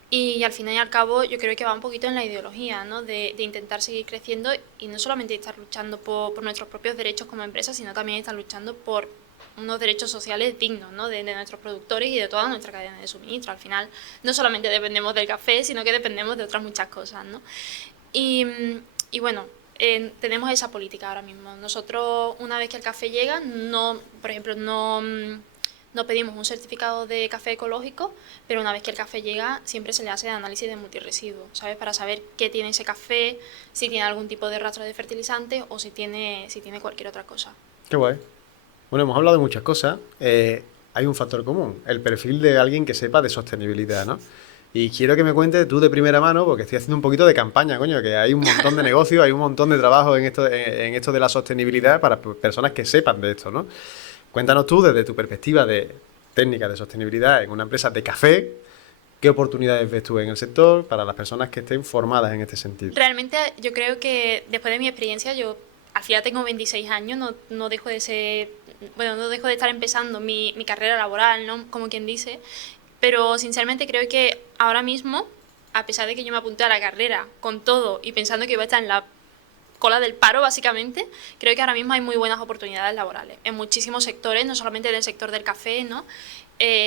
y al final y al cabo yo creo que va un poquito en la ideología, ¿no? De intentar seguir creciendo y no solamente estar luchando por nuestros propios derechos como empresa, sino también estar luchando por unos derechos sociales dignos, ¿no? De nuestros productores y de toda nuestra cadena de suministro. Al final no solamente dependemos del café, sino que dependemos de otras muchas cosas, ¿no? Y bueno, tenemos esa política ahora mismo. Nosotros, una vez que el café llega, no, por ejemplo, no pedimos un certificado de café ecológico, pero una vez que el café llega, siempre se le hace el análisis de multirresiduos, ¿sabes? Para saber qué tiene ese café, si tiene algún tipo de rastro de fertilizante o si tiene cualquier otra cosa. Qué guay. Bueno, hemos hablado de muchas cosas. Hay un factor común, el perfil de alguien que sepa de sostenibilidad, ¿no? Y quiero que me cuentes tú de primera mano, porque estoy haciendo un poquito de campaña, coño, que hay un montón de negocios, hay un montón de trabajo en esto de la sostenibilidad para personas que sepan de esto, ¿no? Cuéntanos tú, desde tu perspectiva de técnica de sostenibilidad en una empresa de café, ¿qué oportunidades ves tú en el sector para las personas que estén formadas en este sentido? Realmente yo creo que después de mi experiencia, yo al final tengo 26 años, no dejo de ser, bueno, no dejo de estar empezando mi carrera laboral, ¿no? Como quien dice, pero sinceramente creo que ahora mismo, a pesar de que yo me apunté a la carrera con todo y pensando que iba a estar en la cola del paro, básicamente, creo que ahora mismo hay muy buenas oportunidades laborales en muchísimos sectores, no solamente en el sector del café, ¿no?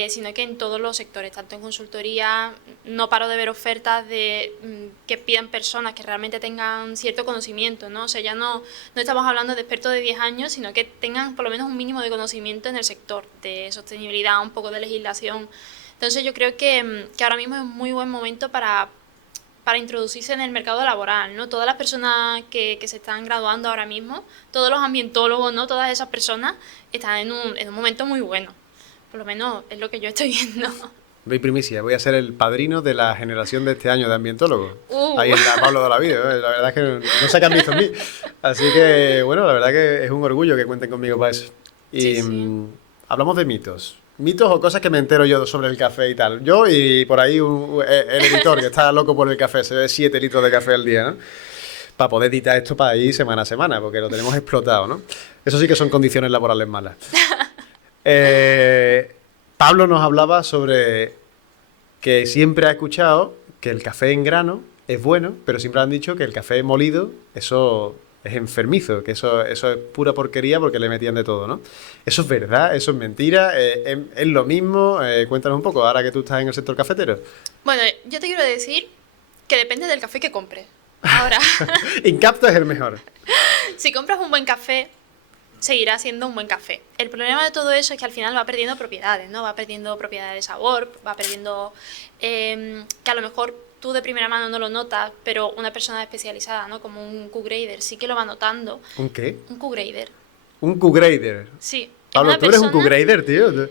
Sino que en todos los sectores, tanto en consultoría, no paro de ver ofertas que pidan personas que realmente tengan cierto conocimiento, ¿no? O sea, ya no estamos hablando de expertos de 10 años, sino que tengan por lo menos un mínimo de conocimiento en el sector de sostenibilidad, un poco de legislación. Entonces yo creo que ahora mismo es un muy buen momento para introducirse en el mercado laboral, ¿no? Todas las personas que se están graduando ahora mismo, todos los ambientólogos, ¿no? Todas esas personas están en un momento muy bueno. Por lo menos es lo que yo estoy viendo. Doy primicia, voy a ser el padrino de la generación de este año de ambientólogos. Ahí en la Pablo de la Vida, ¿eh? La verdad es que no sé qué han visto en mí. Así que, bueno, la verdad que es un orgullo que cuenten conmigo para eso. Y sí. Hablamos de mitos. Mitos o cosas que me entero yo sobre el café y tal. Yo y por ahí el editor que está loco por el café, se ve 7 litros de café al día, ¿no? Para poder editar esto para ir semana a semana, porque lo tenemos explotado, ¿no? Eso sí que son condiciones laborales malas. Pablo nos hablaba sobre que siempre ha escuchado que el café en grano es bueno, pero siempre han dicho que el café molido, eso es enfermizo, que eso es pura porquería porque le metían de todo, ¿no? ¿Eso es verdad? ¿Eso es mentira? ¿Es lo mismo? Cuéntanos un poco, ahora que tú estás en el sector cafetero. Bueno, yo te quiero decir que depende del café que compres. Ahora, Incapta es el mejor. Si compras un buen café, seguirá siendo un buen café. El problema de todo eso es que al final va perdiendo propiedades, ¿no? Va perdiendo propiedades de sabor, va perdiendo que a lo mejor tú de primera mano no lo notas, pero una persona especializada, ¿no? Como un Q-grader sí que lo va notando. ¿Un qué? Un Q-grader. ¿Un Q-grader? Sí. Pablo, tú eres un Q-grader, tío. 2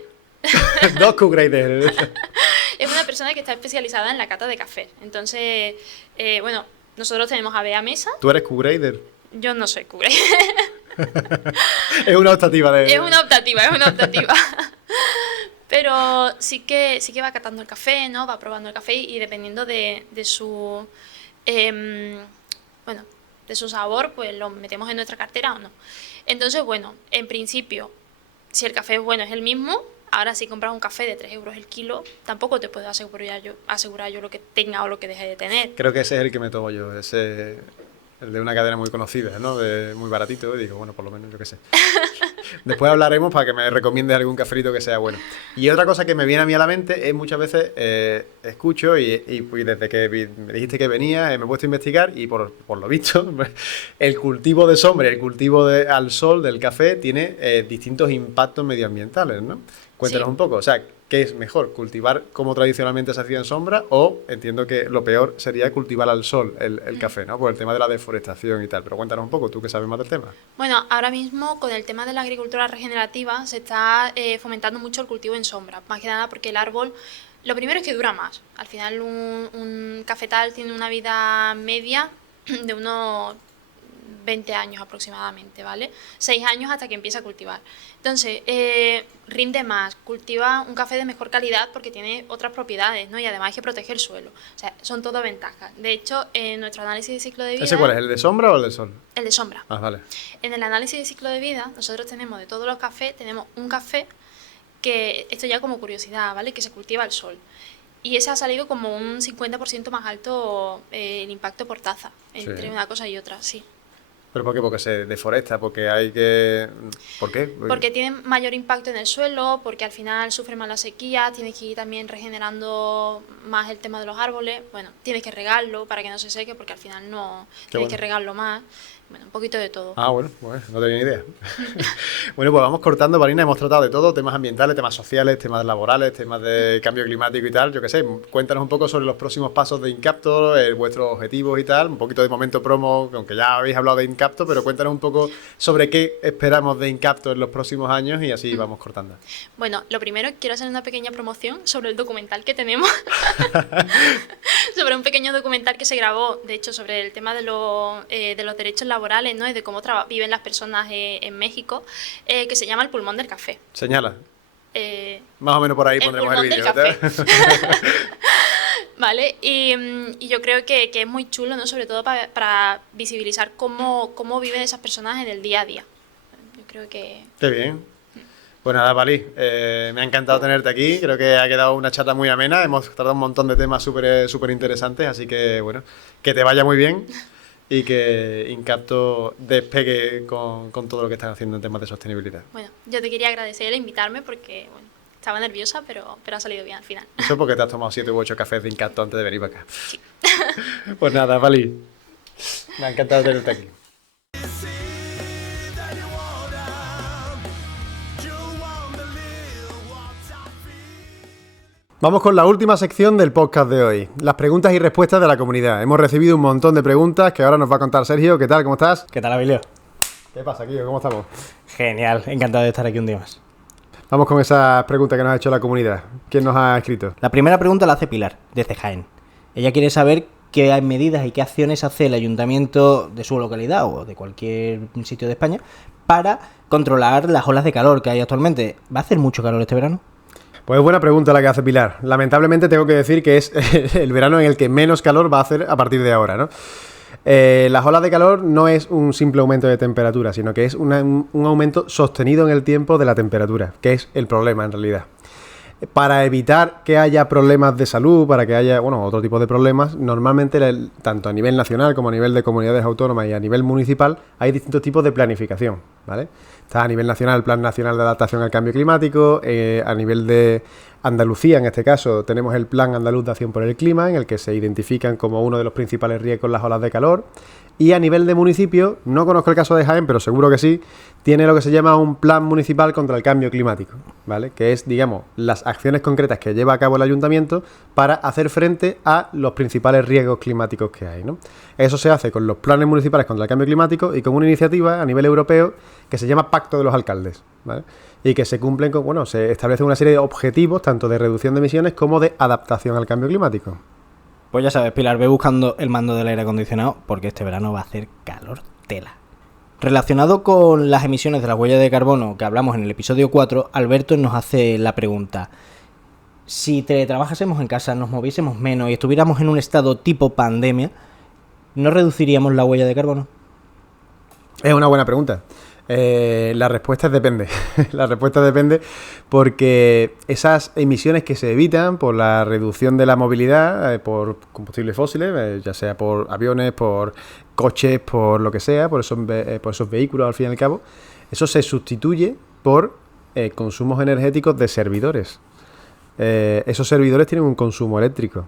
Q-graders. Es una persona que está especializada en la cata de café. Entonces, bueno, nosotros tenemos a Bea Mesa. ¿Tú eres Q-grader? Yo no soy Q-grader. Es una optativa. Es una optativa. Pero sí que va catando el café, ¿no? Va probando el café y dependiendo de su... bueno, de su sabor, pues lo metemos en nuestra cartera o no. Entonces, bueno, en principio, si el café es bueno, es el mismo. Ahora, si compras un café de 3 euros el kilo, tampoco te puedo asegurar yo lo que tenga o lo que deje de tener. Creo que ese es el que me tomo yo, el de una cadena muy conocida, ¿no? Muy baratito, y digo, bueno, por lo menos yo qué sé. Después hablaremos para que me recomiendes algún cafelito que sea bueno. Y otra cosa que me viene a mí a la mente es muchas veces escucho y desde que me dijiste que venía me he puesto a investigar y por lo visto el cultivo de sombra y el cultivo al sol del café tiene distintos impactos medioambientales, ¿no? Cuéntanos Sí. un poco, o sea, ¿qué es mejor? ¿Cultivar como tradicionalmente se hacía en sombra? O entiendo que lo peor sería cultivar al sol el café, ¿no? Por el tema de la deforestación y tal. Pero cuéntanos un poco, tú que sabes más del tema. Bueno, ahora mismo con el tema de la agricultura regenerativa se está fomentando mucho el cultivo en sombra, más que nada porque el árbol, lo primero es que dura más. Al final un cafetal tiene una vida media de unos 20 años aproximadamente, ¿vale? 6 años hasta que empieza a cultivar. Entonces, rinde más, cultiva un café de mejor calidad porque tiene otras propiedades, ¿no? Y además hay que proteger el suelo. O sea, son todo ventajas. De hecho, en nuestro análisis de ciclo de vida... ¿Ese cuál es? ¿El de sombra o el de sol? El de sombra. Ah, vale. En el análisis de ciclo de vida, nosotros tenemos de todos los cafés, tenemos un café que, esto ya como curiosidad, ¿vale? Que se cultiva al sol. Y ese ha salido como un 50% más alto el impacto por taza, entre Sí. una cosa y otra, sí. ¿Pero por qué? Porque se deforesta, porque hay que... ¿Por qué? Porque tiene mayor impacto en el suelo, porque al final sufre más la sequía, tienes que ir también regenerando más el tema de los árboles. Bueno, tienes que regarlo para que no se seque, porque al final no tienes bueno. que regarlo más. Bueno, un poquito de todo. Ah, bueno, no tenía ni idea. Bueno, pues vamos cortando, Marina, hemos tratado de todo, temas ambientales, temas sociales, temas laborales, temas de cambio climático y tal, yo qué sé. Cuéntanos un poco sobre los próximos pasos de Incapto, vuestros objetivos y tal, un poquito de momento promo, aunque ya habéis hablado de Incapto, pero cuéntanos un poco sobre qué esperamos de Incapto en los próximos años y así vamos cortando. Bueno, lo primero, quiero hacer una pequeña promoción sobre el documental que tenemos. Sobre un pequeño documental que se grabó, de hecho, sobre el tema de los derechos laborales, ¿no? Y de cómo viven las personas en México, que se llama El pulmón del café. Señala. Eh, Más o menos por ahí El pondremos el pulmón vídeo. del ¿Vale? Y yo creo que es muy chulo, ¿no? Sobre todo para visibilizar cómo viven esas personas en el día a día. Yo creo que... Qué bien. Pues nada, Pali, me ha encantado tenerte aquí. Creo que ha quedado una charla muy amena. Hemos tratado un montón de temas súper interesantes. Así que, bueno, que te vaya muy bien y que Incapto despegue con todo lo que están haciendo en temas de sostenibilidad. Bueno, yo te quería agradecer el invitarme porque, bueno, estaba nerviosa, pero ha salido bien al final. Eso porque te has tomado 7 u 8 cafés de Incapto antes de venir para acá. Sí. Pues nada, Pali, me ha encantado tenerte aquí. Vamos con la última sección del podcast de hoy, las preguntas y respuestas de la comunidad. Hemos recibido un montón de preguntas que ahora nos va a contar Sergio. ¿Qué tal? ¿Cómo estás? ¿Qué tal, Abilio? ¿Qué pasa, Kio? ¿Cómo estamos? Genial, encantado de estar aquí un día más. Vamos con esas preguntas que nos ha hecho la comunidad. ¿Quién nos ha escrito? La primera pregunta la hace Pilar, desde Jaén. Ella quiere saber qué medidas y qué acciones hace el ayuntamiento de su localidad o de cualquier sitio de España para controlar las olas de calor que hay actualmente. ¿Va a hacer mucho calor este verano? Pues buena pregunta la que hace Pilar. Lamentablemente tengo que decir que es el verano en el que menos calor va a hacer a partir de ahora, ¿no? Las olas de calor no es un simple aumento de temperatura, sino que es un aumento sostenido en el tiempo de la temperatura, que es el problema en realidad. Para evitar que haya problemas de salud, para que haya, bueno, otro tipo de problemas, normalmente tanto a nivel nacional como a nivel de comunidades autónomas y a nivel municipal hay distintos tipos de planificación, ¿vale? Está a nivel nacional el Plan Nacional de Adaptación al Cambio Climático, a nivel de Andalucía, en este caso, tenemos el Plan Andaluz de Acción por el Clima, en el que se identifican como uno de los principales riesgos las olas de calor. Y a nivel de municipio, no conozco el caso de Jaén, pero seguro que sí, tiene lo que se llama un plan municipal contra el cambio climático, ¿vale? Que es, digamos, las acciones concretas que lleva a cabo el ayuntamiento para hacer frente a los principales riesgos climáticos que hay, ¿no? Eso se hace con los planes municipales contra el cambio climático y con una iniciativa a nivel europeo que se llama Pacto de los Alcaldes, ¿vale? Y que se cumplen con, bueno, se establecen una serie de objetivos, tanto de reducción de emisiones como de adaptación al cambio climático. Pues ya sabes, Pilar, ve buscando el mando del aire acondicionado porque este verano va a hacer calor tela. Relacionado con las emisiones de la huella de carbono que hablamos en el episodio 4, Alberto nos hace la pregunta: si teletrabajásemos en casa, nos moviésemos menos y estuviéramos en un estado tipo pandemia, ¿no reduciríamos la huella de carbono? Es una buena pregunta. La respuesta es depende. La respuesta depende porque esas emisiones que se evitan por la reducción de la movilidad, por combustibles fósiles, ya sea por aviones, por coches, por lo que sea, por esos vehículos al fin y al cabo, eso se sustituye por consumos energéticos de servidores. Esos servidores tienen un consumo eléctrico.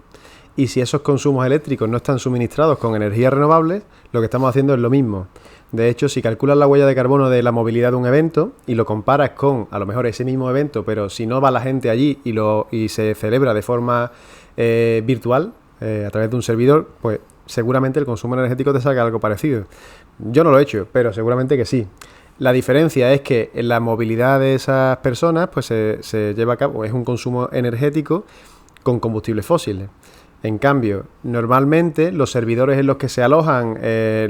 Y si esos consumos eléctricos no están suministrados con energías renovables, lo que estamos haciendo es lo mismo. De hecho, si calculas la huella de carbono de la movilidad de un evento y lo comparas con, a lo mejor, ese mismo evento, pero si no va la gente allí y se celebra de forma virtual, a través de un servidor, pues seguramente el consumo energético te salga algo parecido. Yo no lo he hecho, pero seguramente que sí. La diferencia es que en la movilidad de esas personas pues se lleva a cabo, es un consumo energético con combustibles fósiles. En cambio, normalmente los servidores en los que se alojan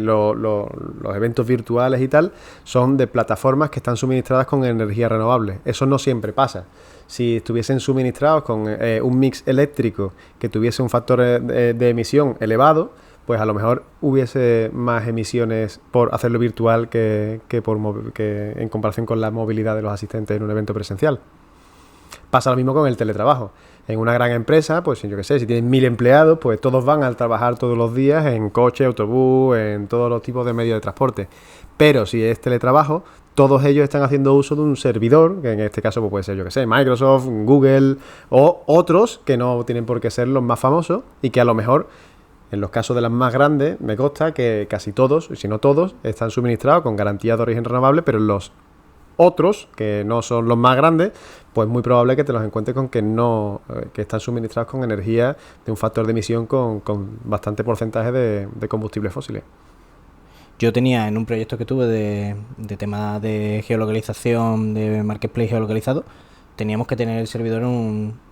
los eventos virtuales y tal son de plataformas que están suministradas con energía renovable. Eso no siempre pasa. Si estuviesen suministrados con un mix eléctrico que tuviese un factor de emisión elevado, pues a lo mejor hubiese más emisiones por hacerlo virtual que en comparación con la movilidad de los asistentes en un evento presencial. Pasa lo mismo con el teletrabajo. En una gran empresa, pues yo qué sé, si tienen 1000 empleados, pues todos van a trabajar todos los días en coche, autobús, en todos los tipos de medios de transporte. Pero si es teletrabajo, todos ellos están haciendo uso de un servidor, que en este caso pues puede ser, yo qué sé, Microsoft, Google o otros que no tienen por qué ser los más famosos y que a lo mejor, en los casos de las más grandes, me consta que casi todos, si no todos, están suministrados con garantías de origen renovable, pero los otros, que no son los más grandes, pues muy probable que te los encuentres con que están suministrados con energía de un factor de emisión con bastante porcentaje de combustibles fósiles. Yo tenía en un proyecto que tuve de tema de geolocalización, de marketplace geolocalizado, teníamos que tener el servidor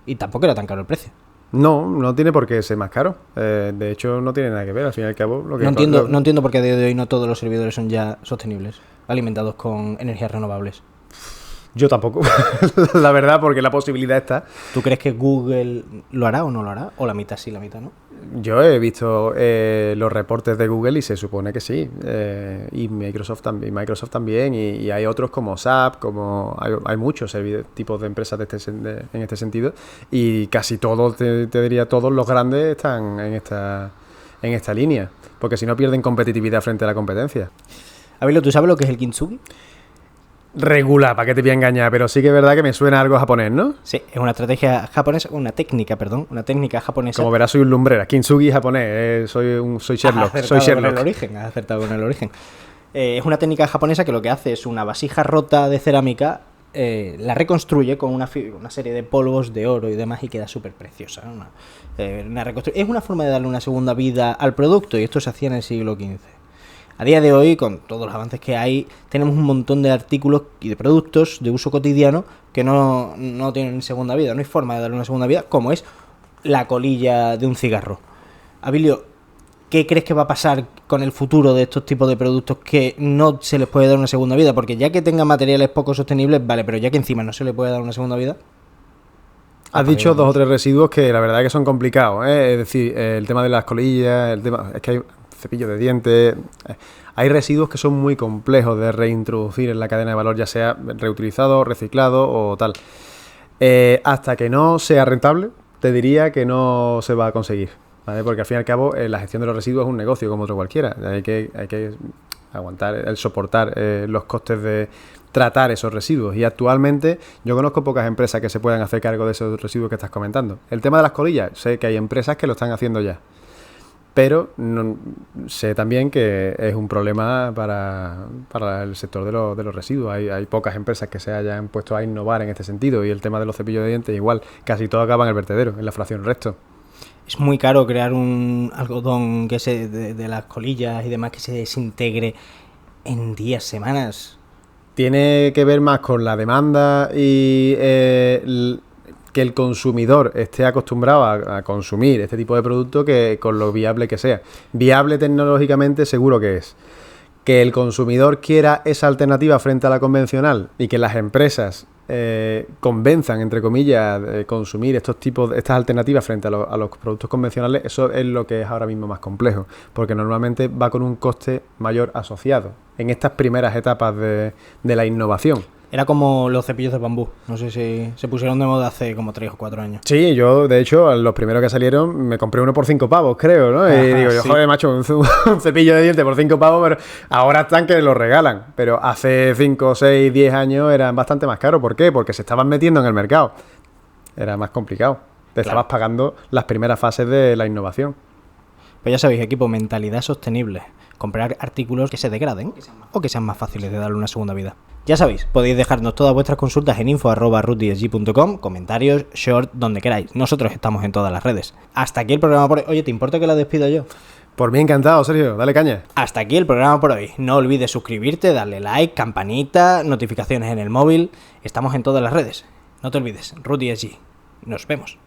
y tampoco era tan caro el precio. No tiene por qué ser más caro. De hecho, no tiene nada que ver. Al fin y al cabo, No entiendo por qué a día de hoy no todos los servidores son ya sostenibles, alimentados con energías renovables. Yo tampoco, la verdad, porque la posibilidad está. ¿Tú crees que Google lo hará o no lo hará? ¿O la mitad sí, la mitad no? Yo he visto los reportes de Google y se supone que sí. Y Microsoft también. Y hay otros como SAP, hay muchos tipos de empresas en este sentido. Y casi todos, te diría, todos los grandes están en esta línea. Porque si no pierden competitividad frente a la competencia. Ávilo, ¿tú sabes lo que es el kintsugi? Regular, ¿para qué te voy a engañar? Pero sí que es verdad que me suena algo japonés, ¿no? Sí, es una técnica japonesa. Como verás, soy un lumbrera, kintsugi japonés, soy Sherlock. Has acertado con el origen. Es una técnica japonesa que lo que hace es una vasija rota de cerámica, la reconstruye con una serie de polvos de oro y demás y queda súper preciosa, ¿no? Es una forma de darle una segunda vida al producto y esto se hacía en el siglo XV. A día de hoy, con todos los avances que hay, tenemos un montón de artículos y de productos de uso cotidiano que no tienen segunda vida. No hay forma de darle una segunda vida, como es la colilla de un cigarro. Abilio, ¿qué crees que va a pasar con el futuro de estos tipos de productos que no se les puede dar una segunda vida? Porque ya que tengan materiales poco sostenibles, vale, pero ya que encima no se le puede dar una segunda vida... Has dicho 2 o 3 residuos que la verdad que son complicados, ¿eh? Es decir, el tema de las colillas, es que hay cepillo de dientes, hay residuos que son muy complejos de reintroducir en la cadena de valor, ya sea reutilizado, reciclado o tal. Hasta que no sea rentable, te diría que no se va a conseguir, ¿vale? Porque al fin y al cabo la gestión de los residuos es un negocio como otro cualquiera. Hay que aguantar, soportar los costes de tratar esos residuos. Y actualmente yo conozco pocas empresas que se puedan hacer cargo de esos residuos que estás comentando. El tema de las colillas, sé que hay empresas que lo están haciendo ya. Pero sé también que es un problema para el sector de los residuos. Hay pocas empresas que se hayan puesto a innovar en este sentido. Y el tema de los cepillos de dientes, igual, casi todo acaba en el vertedero, en la fracción resto. Es muy caro crear un algodón de las colillas y demás que se desintegre en días, semanas. Tiene que ver más con la demanda y que el consumidor esté acostumbrado a consumir este tipo de producto que con lo viable que sea. Viable tecnológicamente seguro que es. Que el consumidor quiera esa alternativa frente a la convencional y que las empresas convenzan, entre comillas, de consumir estas alternativas frente a los productos convencionales, eso es lo que es ahora mismo más complejo, porque normalmente va con un coste mayor asociado en estas primeras etapas de la innovación. Era como los cepillos de bambú. No sé si se pusieron de moda hace como 3 o 4 años. Sí, yo, de hecho, los primeros que salieron, me compré uno por 5 pavos, creo, ¿no? Y digo, yo, joder, macho, un cepillo de dientes por 5 pavos, pero ahora están que lo regalan. Pero hace 5, 6, 10 años eran bastante más caros. ¿Por qué? Porque se estaban metiendo en el mercado. Era más complicado. Te estabas pagando las primeras fases de la innovación. Pues ya sabéis, equipo, mentalidad sostenible. Comprar artículos que se degraden o que sean más fáciles de darle una segunda vida. Ya sabéis, podéis dejarnos todas vuestras consultas en info@rootesg.com, comentarios, short, donde queráis. Nosotros estamos en todas las redes. Hasta aquí el programa por hoy. Oye, ¿te importa que la despido yo? Por mí encantado, Sergio. Dale caña. Hasta aquí el programa por hoy. No olvides suscribirte, darle like, campanita, notificaciones en el móvil. Estamos en todas las redes. No te olvides, Root ESG. Nos vemos.